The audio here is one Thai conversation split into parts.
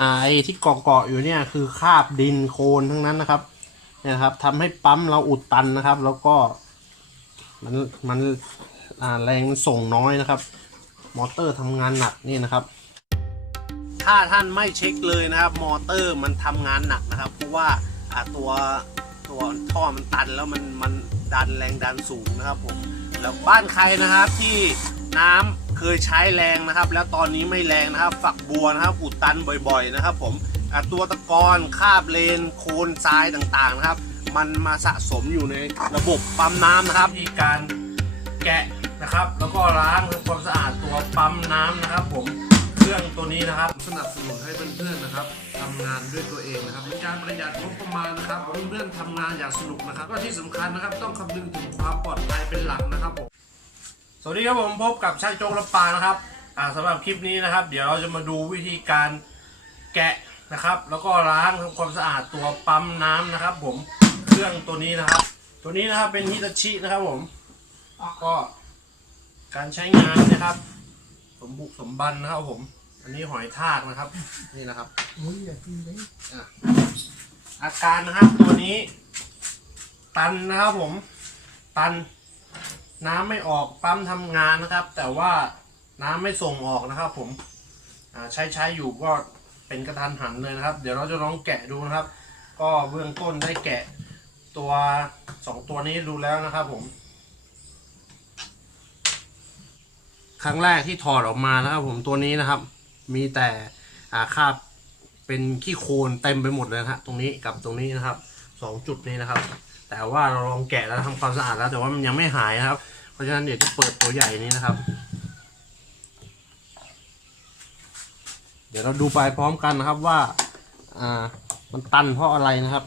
อ่าไอ้ที่เกาะๆอยู่เนี่ยคือคราบดินโคลนทั้งนั้นนะครับเนี่ยครับทำให้ปั๊มเราอุดตันนะครับ แล้วก็ มันมันอ่าแรงส่งน้อยนะครับ มอเตอร์ทำงานหนักนี่นะครับ ถ้าท่านไม่เช็คเลยนะครับ มอเตอร์มันทำงานหนักนะครับ เพราะว่าอ่าตัวตัวท่อมันตันแล้วมันมันดันแรงดันสูงนะครับผมแล้วบ้านใครนะครับที่น้ำ เคยใช้แรงนะครับ แล้วตอนนี้ไม่แรงนะครับ ฝักบัวนะครับอุดตันบ่อย ๆ นะครับ ผมตัวตะกอนคาบเลน โคนทรายต่างๆนะครับ มันมาสะสมอยู่ในระบบปั๊มน้ำนะครับมีการแกะนะครับ แล้วก็ล้างทำความสะอาดตัวปั๊มน้ำนะครับ ผมเครื่องตัวนี้นะครับ สนับสนุนให้เพื่อนๆนะครับทำงานด้วยตัวเองนะครับเป็นการประหยัดงบประมาณนะครับเพื่อนๆทำงานอย่างสนุกนะครับ ก็ที่สำคัญนะครับ ต้องคำนึงถึงความปลอดภัยเป็นหลักนะครับผม สวัสดีครับผมพบกับช่างโจงลำปางนะครับอ่าสำหรับคลิปนี้นะครับ เดี๋ยวเราจะมาดูวิธีการแกะนะครับ แล้วก็ล้างทำความสะอาดตัวปั๊มน้ำนะครับ ผมเครื่องตัวนี้นะครับ ตัวนี้นะครับเป็นฮิตาชินะครับผมก็การใช้งานนะครับ สมบุกสมบันนะครับผม อันนี้หอยทากนะครับ นี่นะครับอาการนะครับตัวนี้ ตันนะครับผมตัน น้ำไม่ออกปั๊มทำงานนะครับ แต่ว่าน้ำไม่ส่งออกนะครับ ผมใช้ใช้อยู่ก็เป็นกระทันหันเลยนะครับ เดี๋ยวเราจะลองแกะดูนะครับ ก็เบื้องต้นได้แกะตัวสองตัวนี้ดูแล้วนะครับ ผม ครั้งแรกที่ถอดออกมานะครับ ผมตัวนี้นะครับ มีแต่อาคาบเป็นขี้โคลนเต็มไปหมดเลยฮะตรงนี้กับตรงนี้นะครับสองจุดนี้นะครับ แต่ว่าเราลองแกะแล้วทำความสะอาดแล้ว แต่ว่ามันยังไม่หายนะครับ เพราะฉะนั้นเดี๋ยวจะเปิดตัวใหญ่นี้นะครับ เดี๋ยวเราดูไปพร้อมกันนะครับว่าอ่ามันตันเพราะอะไรนะครับ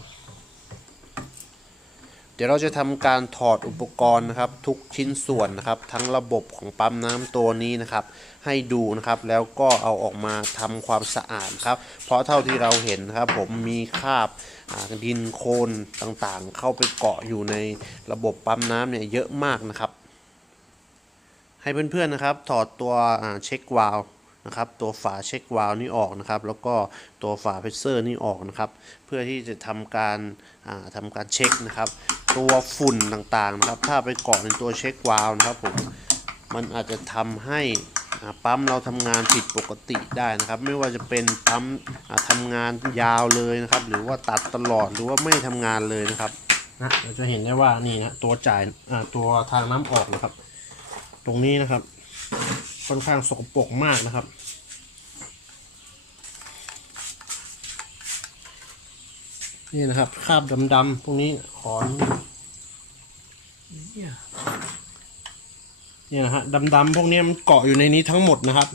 เดี๋ยวเราจะทำการถอดอุปกรณ์นะครับ ทุกชิ้นส่วนนะครับ ทั้งระบบของปั๊มน้ำตัวนี้นะครับ ให้ดูนะครับแล้วก็เอาออกมาทำความสะอาดครับ เพราะเท่าที่เราเห็นนะครับ ผมมีคราบ ดินโคลนต่างๆ เข้าไปเกาะอยู่ในระบบปั๊มน้ำเนี่ยเยอะมากนะครับ ให้เพื่อนๆนะครับ ถอดตัวเช็ควาล์วนะครับ ตัวฝาเช็ควาล์วนี่ออกนะครับ แล้วก็ตัวฝาเพรสเซอร์นี่ออกนะครับ เพื่อที่จะทำการอ่าทำการเช็คนะครับ ตัวฝุ่นต่างๆนะครับ ถ้าไปเกาะในตัวเช็ควาล์วนะครับผม มันอาจจะทำให้ปั๊มเราทำงานผิดปกติได้นะครับ ไม่ว่าจะเป็นปั๊มอ่าทำงานยาวเลยนะครับ หรือว่าตัดตลอดหรือว่าไม่ทำงานเลยนะครับนะเราจะเห็นได้ว่านี่นะตัวจ่ายตัวทางน้ำออกนะครับ ตรงนี้นะครับ ค่อนข้างสกปรกมากนะครับนี่นะครับคราบดำๆพวกนี้ขอน เนี่ยฮะดำๆพวกนี้มันเกาะอยู่ในนี้ทั้งหมดนะครับ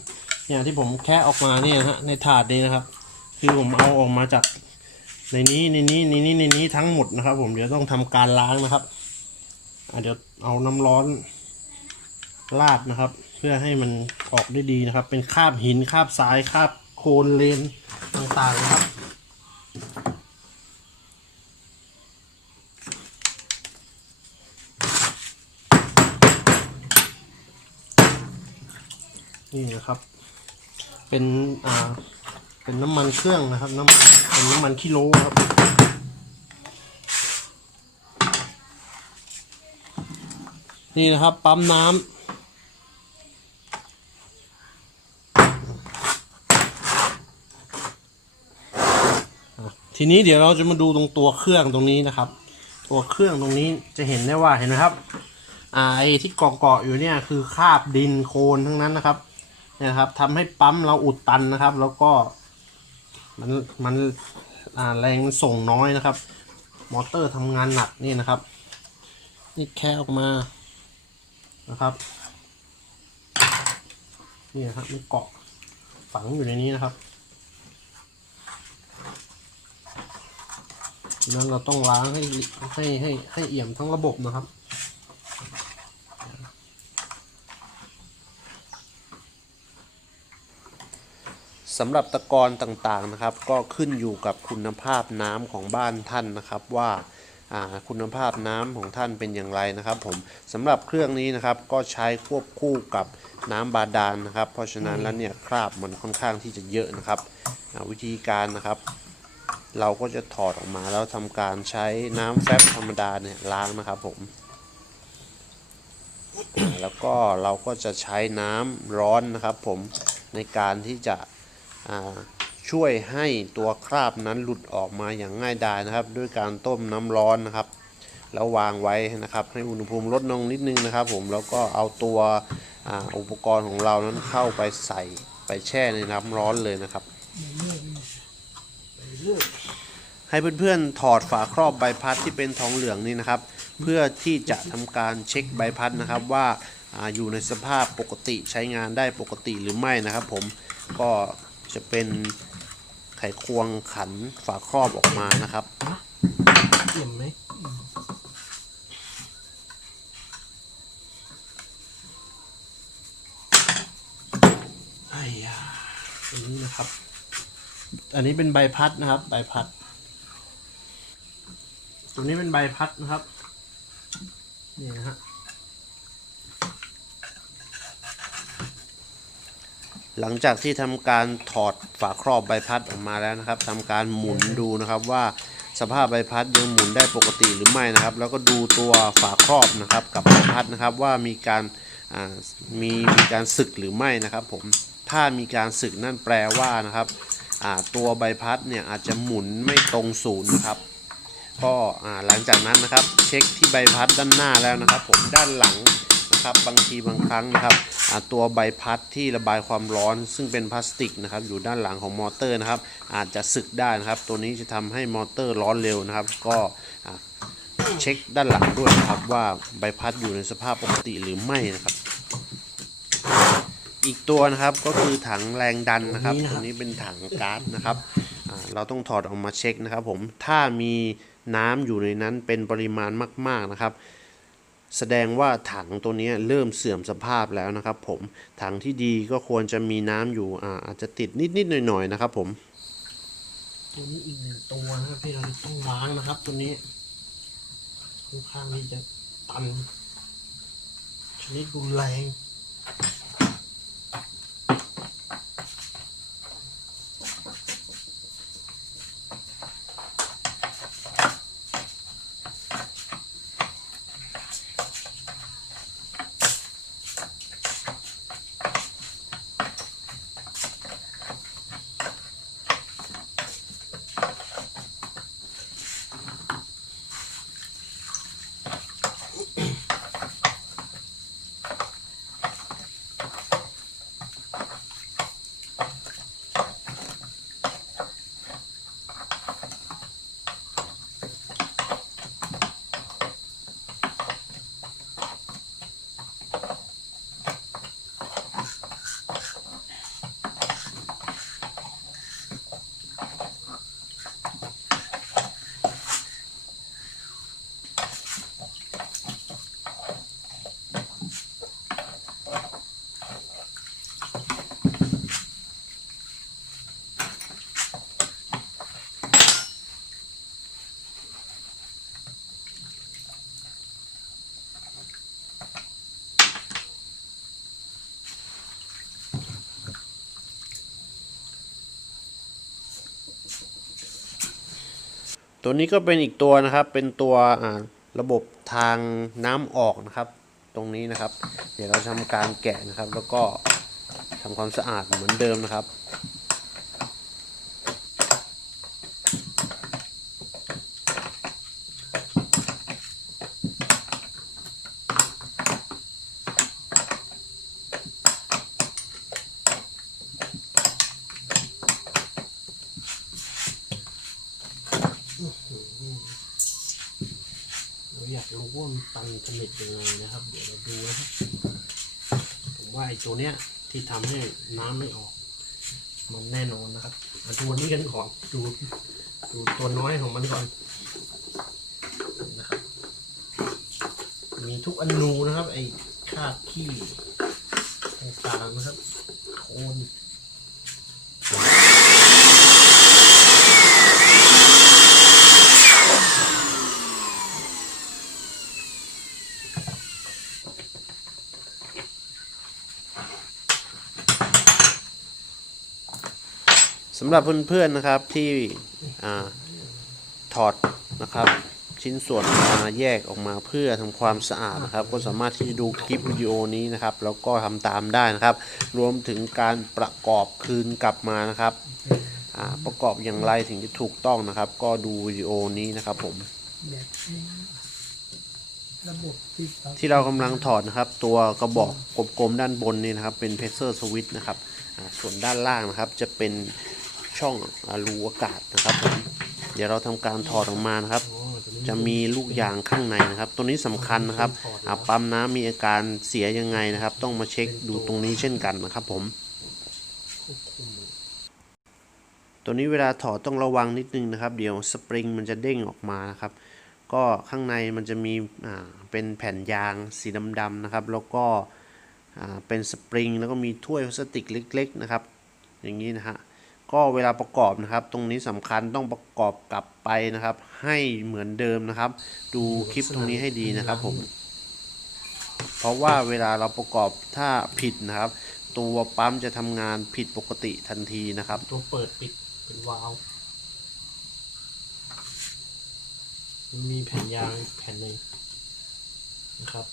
เนี่ยที่ผมแค่ออกมาเนี่ยฮะในถาดนี้นะครับ คือผมเอาออกมาจากในนี้ในนี้ในนี้ในนี้ทั้งหมดนะครับ ผมเดี๋ยวต้องทำการล้างนะครับเดี๋ยวเอาน้ำร้อนราดนะครับ เพื่อให้มันออกได้ดีนะครับ เป็นคราบหินคราบทรายคราบโคลนเลนต่างๆนะครับ นี่นะครับ เป็นอ่าเป็นน้ำมันเครื่องนะครับ น้ำมันเป็นน้ำมันคิโลครับนี่นะครับ ปั๊มน้ำทีนี้เดี๋ยวเราจะมาดูตรงตัวเครื่องตรงนี้นะครับ ตัวเครื่องตรงนี้จะเห็นได้ว่าเห็นไหมครับ อ่าไอ้ที่เกาะๆอยู่เนี่ยคือคราบดินโคลนทั้งนั้นนะครับ เนี่ยนะครับทำให้ปั๊มเราอุดตันนะครับ แล้วก็ มันมันแรงมันส่งน้อยนะครับ มอเตอร์ทำงานหนักนี่นะครับนี่แค่ออกมานะครับนี่นะครับมันเกาะฝังอยู่ในนี้นะครับนั้นเราต้องล้างให้ให้ให้ให้เอี่ยมทั้งระบบนะครับ สำหรับตะกอนต่างๆนะครับ ก็ขึ้นอยู่กับคุณภาพน้ำของบ้านท่านนะครับว่าคุณภาพน้ำของท่านเป็นอย่างไรนะครับผมสำหรับเครื่องนี้นะครับก็ใช้ควบคู่กับน้ำบาดาลนะครับ เพราะฉะนั้นแล้วเนี่ยคราบมันค่อนข้างที่จะเยอะนะครับวิธีการนะครับ เราก็จะถอดออกมาแล้วทำการใช้น้ำแฟบธรรมดาเนี่ยล้างนะครับผมแล้วก็เราก็จะใช้น้ำร้อนนะครับผมในการที่จะ ช่วยให้ตัวคราบนั้นหลุดออกมาอย่างง่ายดายนะครับ ด้วยการต้มน้ำร้อนนะครับ แล้ววางไว้นะครับ ให้อุณหภูมิลดลงนิดนึงนะครับ ผมแล้วก็เอาตัวออุปกรณ์ของเรานั้นเข้าไปใส่ไปแช่ในน้ำร้อนเลยนะครับ ให้เพื่อนๆถอดฝาครอบใบพัดที่เป็นทองเหลืองนี่นะครับ เพื่อที่จะทำการเช็คใบพัดนะครับว่าอาอยู่ในสภาพปกติใช้งานได้ปกติหรือไม่นะครับ ผมก็ จะเป็นไขควงขันฝาครอบออกมานะครับเห็นไหมไอ้ยาอันนี้นะครับ อันนี้เป็นใบพัดนะครับ ใบพัดตัวนี้เป็นใบพัดนะครับ นี่นะฮะ หลังจากที่ทำการถอดฝาครอบใบพัดออกมาแล้วนะครับทำการหมุนดูนะครับว่าสภาพใบพัดยังหมุนได้ปกติหรือไม่นะครับ แล้วก็ดูตัวฝาครอบนะครับ กับใบพัดนะครับว่ามีการมีมีการสึกหรือไม่นะครับ ผมถ้ามีการสึกนั่นแปลว่านะครับตัวใบพัดเนี่ยอาจจะหมุนไม่ตรงศูนย์นะครับก็หลังจากนั้นนะครับ เช็คที่ใบพัดด้านหน้าแล้วนะครับ ผมด้านหลังนะครับบางทีบางครั้งนะครับ ตัวใบพัดที่ระบายความร้อน ซึ่งเป็นพลาสติกนะครับอยู่ด้านหลังของมอเตอร์นะครับ อาจจะสึกได้นะครับ ตัวนี้จะทำให้มอเตอร์ร้อนเร็วนะครับ ก็อ่าเช็คด้านหลังด้วยนะครับว่าใบพัดอยู่ในสภาพปกติหรือไม่นะครับ อีกตัวนะครับก็คือถังแรงดันนะครับตัวนี้เป็นถังก๊าซนะครับอ่าเราต้องถอดออกมาเช็คนะครับ ผมถ้ามีน้ำอยู่ในนั้นเป็นปริมาณมาก ๆนะครับ แสดงว่าถังตัวนี้เริ่มเสื่อมสภาพแล้วนะครับ ผมถังที่ดีก็ควรจะมีน้ำอยู่อาอาจจะติดนิดๆหน่อยๆนะครับ ผมตัวนี้อีกหนึ่งตัวนะครับที่เราต้องล้างนะครับ ตัวนี้ค่อนข้างที่จะตันชนิดรุนแรง ตัวนี้ก็เป็นอีกตัวนะครับ เป็นตัวระบบทางน้ำออกนะครับ ตรงนี้นะครับ เดี๋ยวเราทำการแกะนะครับ แล้วก็ทำความสะอาดเหมือนเดิมนะครับ เราอยาก รู้ว่ามันตันสนิทยังไงนะครับ เดี๋ยวเราดูนะครับผมว่าไอ้ตัวเนี้ยที่ทำให้น้ำไม่ออก มันแน่นอนนะครับมาดูนี้กันก่อนดูดูตัวน้อยของมันก่อนนะครับ มีทุกอนูนะครับ ไอ้คาบขี้ต่างๆนะครับ โคนำหรับเพื่อนๆนะครับที่อถอดนะครับ ชิ้นส่วนมาแยกออกมาเพื่อทำความสะอาดนะครับ ก็สามารถที่จะดูคลิปวิดีโอนี้นะครับ แล้วก็ทำตามได้นะครับ รวมถึงการประกอบคืนกลับมานะครับประกอบอย่างไรถึงจะถูกต้องนะครับ ก็ดูวิดีโอนี้นะครับผมที่เรากำลังถอดนะครับ ตัวกระบอกกลมๆด้านบนนี่นะครับ เป็นเพเซอร์สวิตช์นะครับส่วนด้านล่างนะครับจะเป็น ช่องอ่ารูอากาศนะครับผมเดี๋ยวเราทำการถอดออกมานะครับ จะมีลูกยางข้างในนะครับ ตัวนี้สำคัญนะครับอ่าปั๊มน้ำมีอาการเสียยังไงนะครับ ต้องมาเช็คดูตรงนี้เช่นกันนะครับ ผม ตัวนี้เวลาถอดต้องระวังนิดนึงนะครับ เดี๋ยวสปริงมันจะเด้งออกมานะครับ ก็ข้างในมันจะมีอ่าเป็นแผ่นยางสีดำๆนะครับ แล้วก็เป็นสปริงแล้วก็มีถ้วยพลาสติกเล็ก ๆ นะครับ อย่างนี้นะฮะ ก็เวลาประกอบนะครับ ตรงนี้สำคัญต้องประกอบกลับไปนะครับ ให้เหมือนเดิมนะครับ ดูคลิปตรงนี้ให้ดีนะครับผม เพราะว่าเวลาเราประกอบถ้าผิดนะครับ ตัวปั๊มจะทำงานผิดปกติทันทีนะครับ ตัวเปิดปิดเป็นวาล์วมันมีแผ่นยางแผ่นหนึ่งนะครับ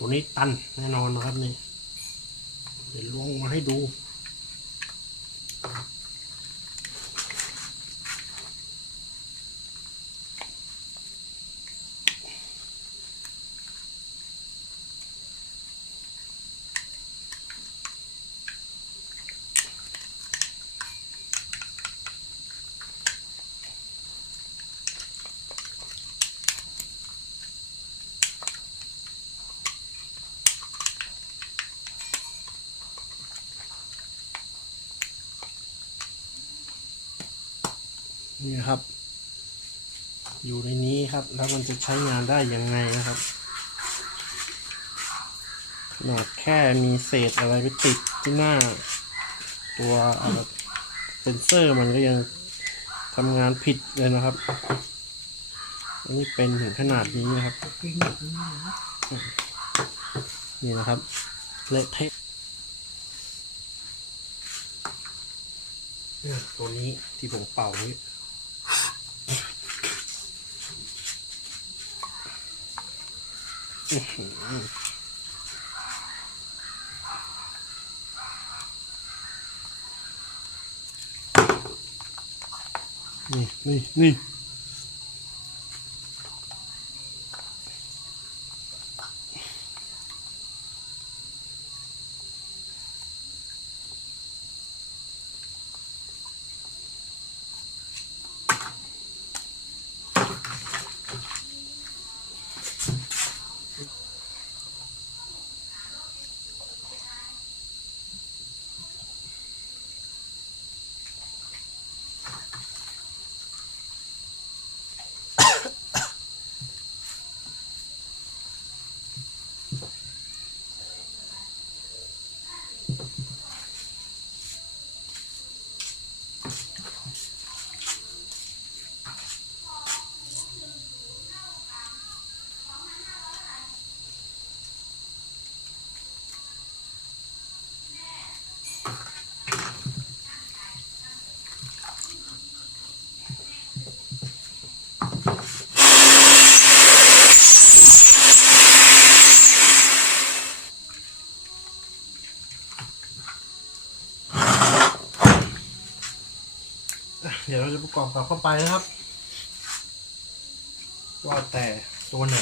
ตัว นี้ตันแน่นอนนะครับนี่เดี๋ยวล้วงมาให้ดู นี่ครับ อยู่ในนี้ครับ แล้วมันจะใช้งานได้ยังไงนะครับขนาดแค่มีเศษอะไรไปติดที่หน้า ตัวเซนเซอร์มันก็ยังทำงานผิดเลยนะครับ อันนี้เป็นถึงขนาดนี้นะครับ นี่นะครับเละเทะนี่ตัวนี้ที่ผมเป่านี้ นี่นี่นี่ ดี๋ยวเราจะประกอบกลับเข้าไปนะครับ ว่าแต่ตัวไหน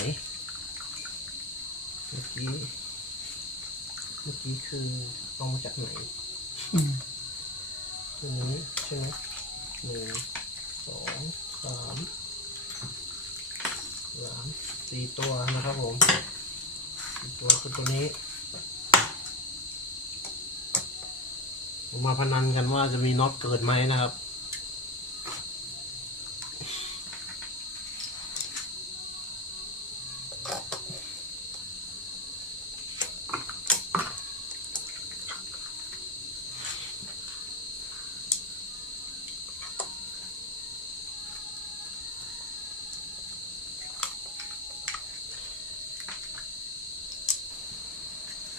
เมื่อกี้ เมื่อกี้คือเอามาจากไหนตัวนี้ใช่ไหมหนึ่งสองสามสามสี่ตัวนะครับผมสี่ตัวคือตัวนี้โอมาพนันกันว่าจะมีน็อตเกิดไหมนะครับ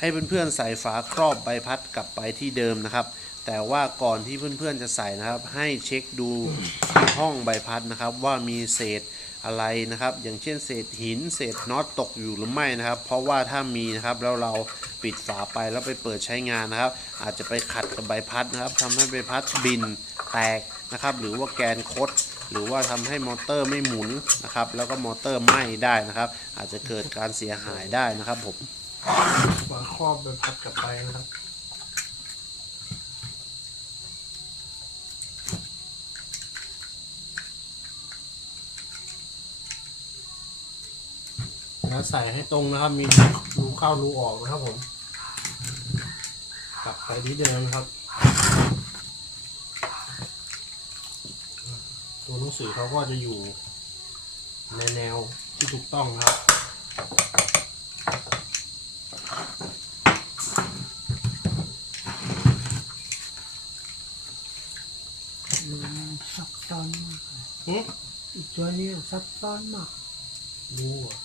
ให้เพื่อนๆใส่ฝาครอบใบพัดกลับไปที่เดิมนะครับ แต่ว่าก่อนที่เพื่อนๆจะใส่นะครับ ให้เช็คดูที่ห้องใบพัดนะครับ ว่ามีเศษอะไรนะครับ อย่างเช่นเศษหินเศษน็อตตกอยู่หรือไม่นะครับ เพราะว่าถ้ามีนะครับแล้วเราปิดฝาไปแล้วไปเปิดใช้งานนะครับ อาจจะไปขัดกับใบพัดนะครับทำให้ใบพัดบินแตกนะครับ หรือว่าแกนคดหรือว่าทำให้มอเตอร์ไม่หมุนนะครับ แล้วก็มอเตอร์ไหม้ได้นะครับ อาจจะเกิดการเสียหายได้นะครับผม ฝาครอบไปพัดกลับไปนะครับแล้วใส่ให้ตรงนะครับ มีรูเข้ารูออกนะครับผม กลับไปที่เดิมครับ ตัวหนังสือเขาก็จะอยู่ในแนวที่ถูกต้องครับ มัน ซับซ้อนมากเลยหึอีกตัวนี้ซับซ้อนมากรู้เหรอ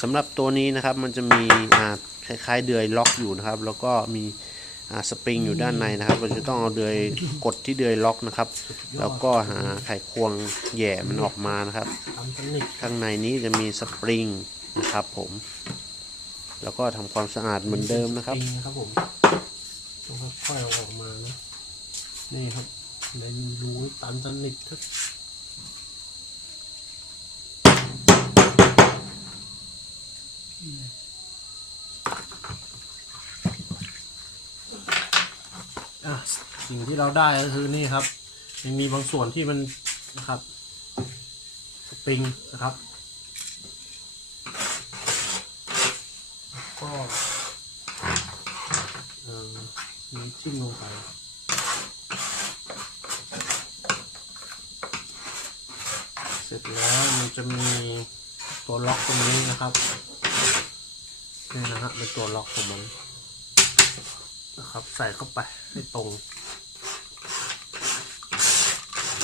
สำหรับตัวนี้นะครับมันจะมีอ่าคล้ายๆเดือยล็อกอยู่นะครับ แล้วก็มีอ่า สปริงอยู่ด้านในนะครับ เราจะต้องเอาเดือยกดที่เดือยล็อกนะครับ แล้วก็หาไขควงแย่มันออกมานะครับ ข้างในนี้จะมีสปริงนะครับ ผม แล้วก็ทำความสะอาดเหมือนเดิมนะครับจงนะครับผมต้องค่อยๆเอาออกมานะนี่ครับในรูตันสนิทครับ อะสิ่งที่เราได้ก็คือนี่ครับยังมีบางส่วนที่มันนะครับสปริงนะครับก็เอ่อมีทิ่มลงไปเสร็จแล้วมันจะมีตัวล็อกตรงนี้นะครับนี่นะฮะเป็นตัวล็อกของมันนะครับใส่เข้าไป ให้ตรง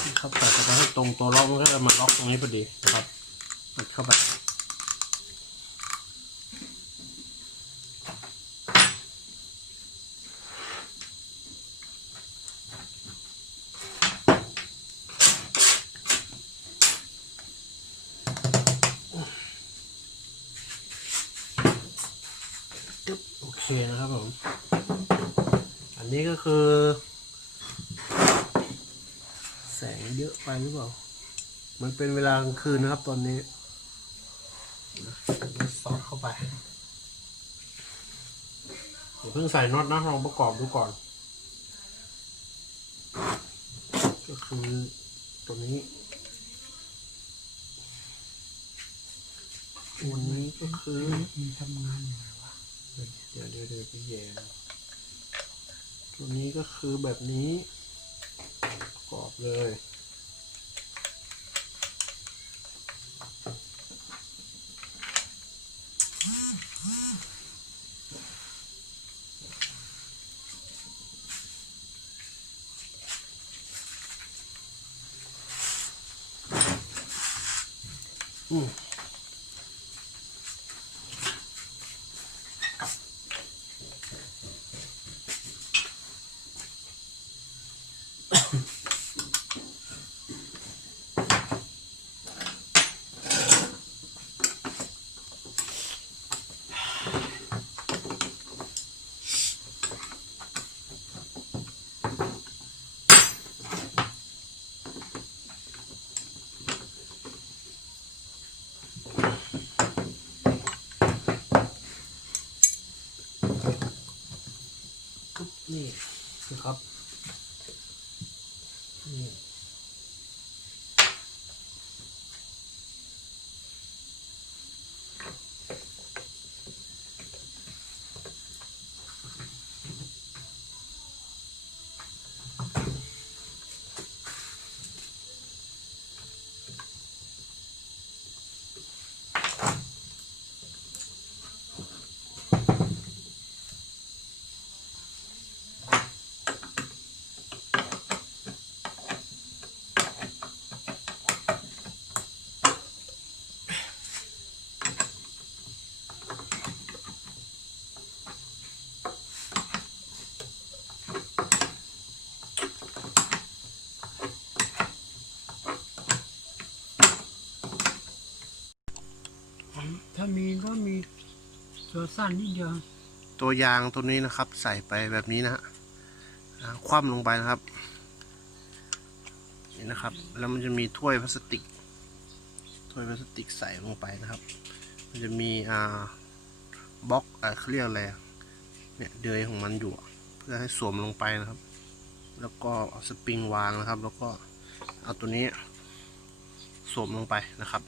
นะครับใส่เข้าไปให้ตรงตัวล็อกมันก็จะมาล็อกตรงนี้พอดีนะครับมันเข้าไปโอเคนะครับผม นนี้ก็คือ แสงเยอะไปหรือเปล่า มันเป็นเวลากลางคืนนะครับตอนนี้นะสอดเข้าไปเดี๋ยวเพิ่งใส่น็อตนะลองประกอบดูก่อน ก็คือตัวนี้ตัวนี้ก็คือมันทำงานยังไงวะ เดี๋ยวเดี๋ยวเดี๋ยวไปแย่นะ ตัวนี้ก็คือแบบนี้ประกอบเลย อืมนี่ นี่ ถ้ามีก็มีตัวสั้นนิดเดียวตัวยางตัวนี้นะครับ ใส่ไปแบบนี้นะฮะคว่ำลงไปนะครับนี่นะครับ แล้วมันจะมีถ้วยพลาสติก ถ้วยพลาสติกใส่ลงไปนะครับ มันจะมีอ่าบล็อกอ่าเขาเรียกอะไรเนี่ยเดือยของมันอยู่ เพื่อให้สวมลงไปนะครับ แล้วก็เอาสปริงวางนะครับ แล้วก็เอาตัวนี้สวมลงไปนะครับ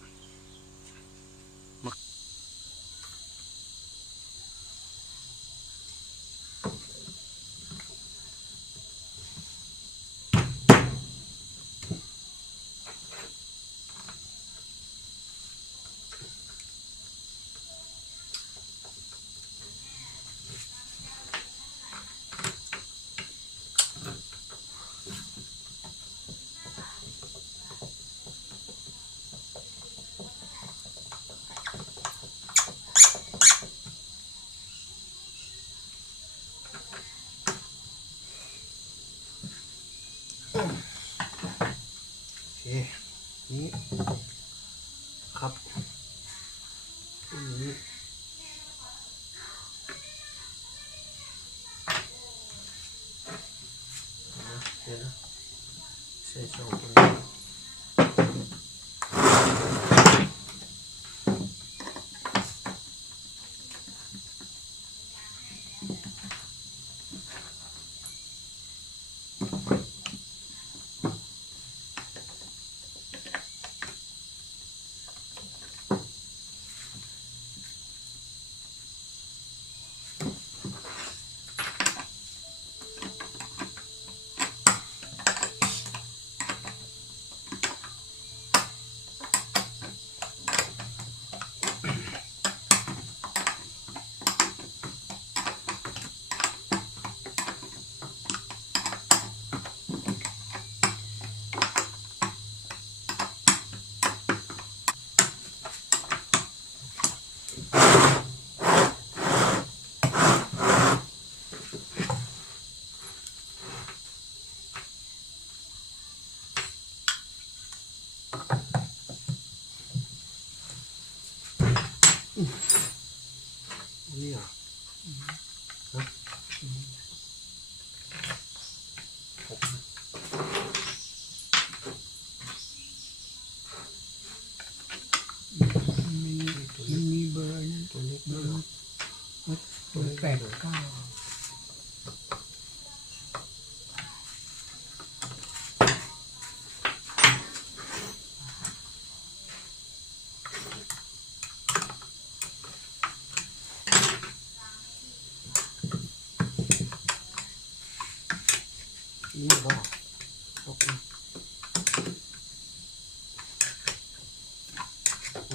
นี่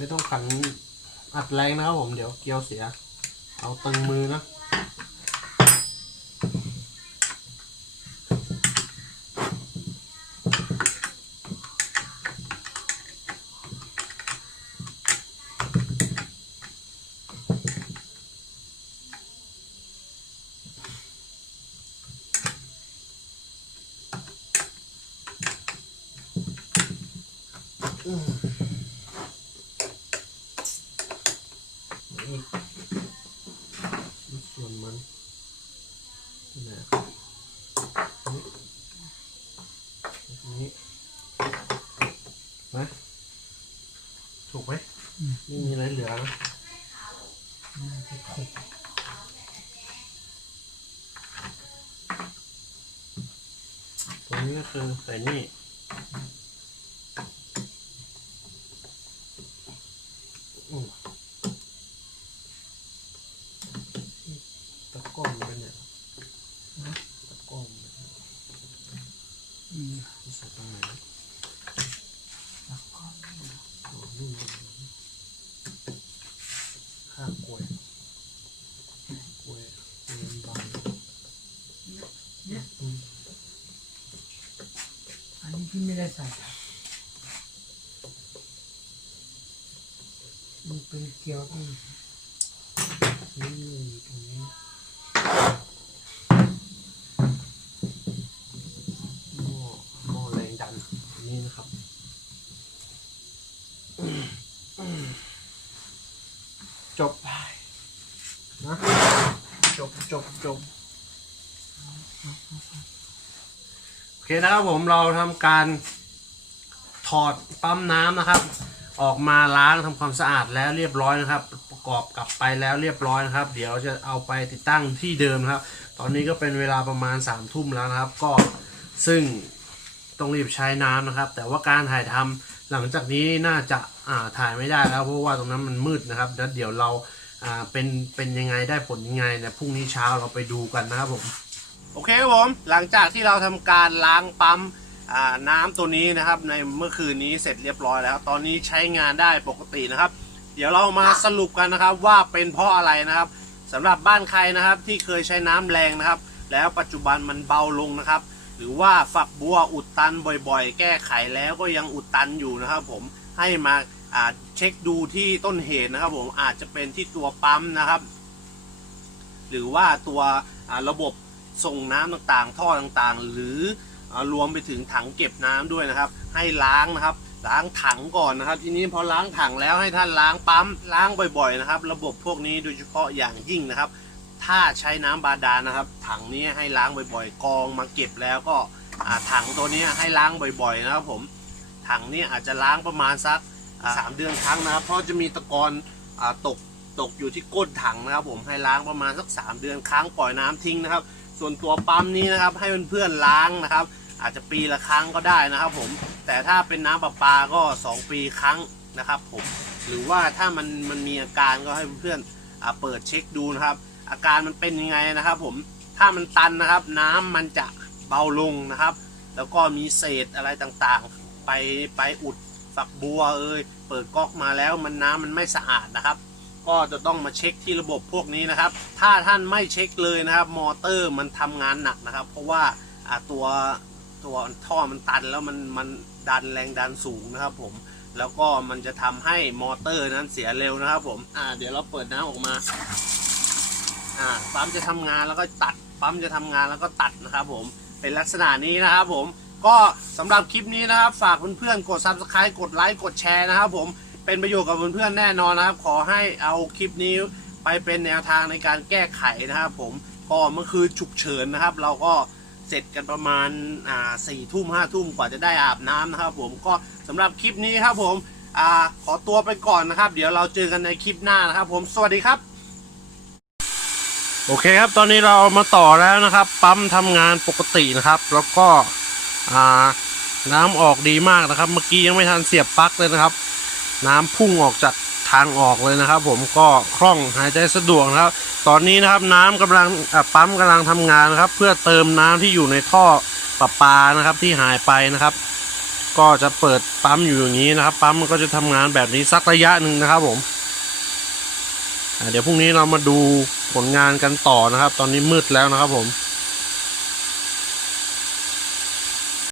ไม่ต้องขันอัดแรงนะครับผมเดี๋ยวเกียวเสีย เอาตึงมือนะ นี่ดูส่วนมัน นี่นะนี่แบบนี้นะถูกไหมไม่มีอะไรเหลือนะน่าจะหกตัวอันนี้ก็คือใส่นี่อืมตะกร้อมมันเนี่ยตะกร้อมมันเนี่ย อืม ใส่ตรงไหน แล้วก็ อ๋อนี่มันข้างกล้วยกล้วยกล้วยมันบาง เนี่ย อืม อันนี้ที่ไม่ได้ใส่มัน เป็นเกี๊ยวนี่ตรงนี้หม้อหม้อแรงดันนนี้นะครับจบไปนะจบจบจบโอเคนะครับผมเราทำการถอดปั๊มน้ำนะครับ ออกมาล้างทำความสะอาดแล้วเรียบร้อยนะครับ ประกอบกลับไปแล้วเรียบร้อยนะครับ เดี๋ยวจะเอาไปติดตั้งที่เดิมนะครับ ตอนนี้ก็เป็นเวลาประมาณ3ามทุ่มแล้วนะครับ ก็ซึ่งต้องรีบใช้น้ำนะครับ แต่ว่าการถ่ายทำหลังจากนี้น่าจะอ่าถ่ายไม่ได้แล้วเพราะว่าตรงนั้นมันมืดนะครับแล้วเดี๋ยวเราอ่าเป็นเป็นยังไงได้ผลยังไงเนี่ยพรุ่งนี้เช้าเราไปดูกันนะครับผมโอเคครับผมหลังจากที่เราทำการล้างปั๊ม น้ำตัวนี้นะครับในเมื่อคืนนี้เสร็จเรียบร้อยแล้ว ตอนนี้ใช้งานได้ปกตินะครับ เดี๋ยวเรามาสรุปกันนะครับว่าเป็นเพราะอะไรนะครับสำหรับบ้านใครนะครับที่เคยใช้น้ำแรงนะครับ แล้วปัจจุบันมันเบาลงนะครับ หรือว่าฝักบัวอุดตันบ่อยๆ แก้ไขแล้วก็ยังอุดตันอยู่นะครับ ผมให้มาเช็คดูที่ต้นเหตุนะครับ ผมอาจจะเป็นที่ตัวปั๊มนะครับ หรือว่าตัวระบบส่งน้ำต่างๆ ท่อต่างๆ หรือ รวมไปถึงถังเก็บน้ำด้วยนะครับ ให้ล้างนะครับ ล้างถังก่อนนะครับ ทีนี้พอล้างถังแล้วให้ท่านล้างปั๊มล้างบ่อยๆนะครับ ระบบพวกนี้โดยเฉพาะอย่างยิ่งนะครับ ถ้าใช้น้ำบาดาลนะครับ ถังนี้ให้ล้างบ่อยๆกองมาเก็บแล้วก็ถังตัวนี้ให้ล้างบ่อยๆนะครับผมถังนี้อาจจะล้างประมาณสักสามเดือนครั้งนะครับ เพราะจะมีตะกอนตกตกอยู่ที่ก้นถังนะครับ ผมให้ล้างประมาณสักสามเดือนครั้งปล่อยน้ำทิ้งนะครับ ส่วนตัวปั๊มนี้นะครับให้เพื่อนๆล้างนะครับ อาจจะปีละครั้งก็ได้นะครับผมแต่ถ้าเป็นน้ำประปาก็ 2 ปีครั้งนะครับผมหรือว่าถ้ามันมันมีอาการก็ให้เพื่อนอเปิดเช็คดูนะครับ อาการมันเป็นยังไงนะครับผมถ้ามันตันนะครับ น้ำมันจะเบาลงนะครับ แล้วก็มีเศษอะไรต่างๆ ไปไปอุดฝักบัวเอ้ยเปิดก๊อกมาแล้วมันน้ำมันไม่สะอาดนะครับ ก็จะต้องมาเช็คที่ระบบพวกนี้นะครับ ถ้าท่านไม่เช็คเลยนะครับ มอเตอร์มันทำงานหนักนะครับ เพราะว่าตัว ตัวท่อมันตันแล้วมันมันดันแรงดันสูงนะครับผมแล้วก็มันจะทำให้มอเตอร์นั้นเสียเร็วนะครับผมอ่าเดี๋ยวเราเปิดน้ำออกมาอ่าปั๊มจะทำงานแล้วก็ตัดปั๊มจะทำงานแล้วก็ตัดนะครับผมเป็นลักษณะนี้นะครับผมก็สำหรับคลิปนี้นะครับ ฝากเพื่อนๆกด subscribe กดไลค์กดแชร์นะครับผมเป็นประโยชน์กับเพื่อนๆแน่นอนนะครับ ขอให้เอาคลิปนี้ไปเป็นแนวทางในการแก้ไขนะครับผมก็เมื่อคืนฉุกเฉินนะครับ เราก็ เสร็จกันประมาณอ่าสี่ทุ่มห้าทุ่มกว่าจะได้อาบน้ำนะครับ ผมก็สำหรับคลิปนี้ครับผมอ่าขอตัวไปก่อนนะครับ เดี๋ยวเราเจอกันในคลิปหน้านะครับ ผมสวัสดีครับ โอเคครับ ตอนนี้เรามาต่อแล้วนะครับ ปั๊มทำงานปกตินะครับ แล้วก็อ่าน้ำออกดีมากนะครับ เมื่อกี้ยังไม่ทันเสียบปลั๊กเลยนะครับ น้ำพุ่งออกจาก ทางออกเลยนะครับ ผมก็คล่องหายใจสะดวกนะครับ ตอนนี้นะครับน้ำกำลังปั๊มกำลังทำงานนะครับ เพื่อเติมน้ำที่อยู่ในท่อประปานะครับที่หายไปนะครับ ก็จะเปิดปั๊มอยู่อย่างนี้นะครับ ปั๊มมันก็จะทำงานแบบนี้สักระยะหนึ่งนะครับผมเดี๋ยวพรุ่งนี้เรามาดูผลงานกันต่อนะครับ ตอนนี้มืดแล้วนะครับผม